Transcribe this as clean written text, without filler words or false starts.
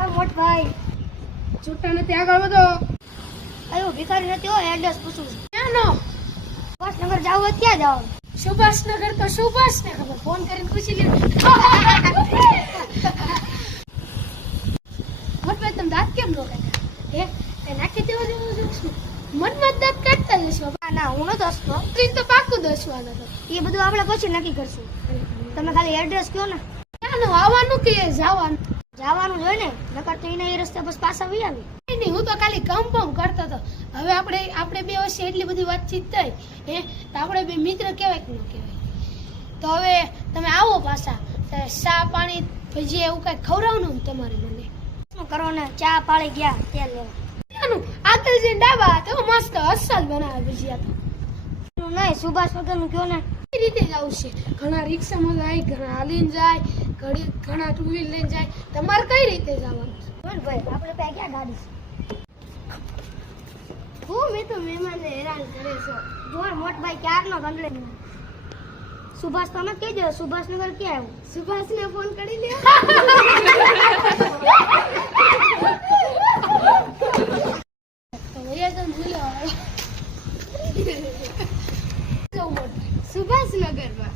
આ મોટ ભાઈ છૂટા નથી આગળ વધો. અયો ભિખારી નથી હો એડ્રેસ પૂછું છું ક્યાંનો? સુભાષનગર જાવ હોય ક્યાં જાવ સુભાષનગર તો સુભાષને ખબર, ફોન કરીને પૂછી લે. મોટભાઈ તમે દાંત કેમ નો કાઢ્યા? એ નાખી દેવા જેવું છું. મનમાં જ દાંત કાઢતા જશો. ના હું નતો હસતો તો પાકું દસવાનો તો. એ બધું આપણે પછી નક્કી કરશું તમે ખાલી એડ્રેસ કહો ને ક્યાંનું આવવાનું કે જવાનું? જવાનું જ હોય ને નકર તો એના એ રસ્તે બસ પાછા વી આવી નહીં, નહીં, હું તો ખાલી કન્ફર્મ કરતો હતો. હવે આપણે બે વચ્ચે એટલી બધી વાતચીત થઈ તો આપણે બે મિત્ર કહેવાય કે ન કહેવાય. તો હવે તમે આવો પાછા તો ચા પાણી ભજીયા એવું કાંઈ ખવડાવવાનું ને તમારે મને. શું કરો ને ચા પાળી ગયા તેલ લેવા ત્યાંનું આતરજી ડાબા તો મસ્ત અસલ બનાવે ભજીયા તો. નહીં સુભાષ વગરનું કયો ને કઈ રીતે જ આવશે? ઘણા રિક્ષામાં જાય, ઘણા હાલીને જાય, ઘણા ટુ વ્હીલ લઈને જાય. તમારે કઈ રીતે જવાનું? બોલ ભાઈ આપણે પાસે ક્યાં ગાડી છે મેં તો મહેમાનને હેરાન કરે છો. જોર મોટભાઈ ક્યારનો ગંડલે સુભાષ તમે કહી દો સુભાષનગર ક્યાં આવ્યું સુભાષને ફોન કરી લે. સુભાષનગરમાં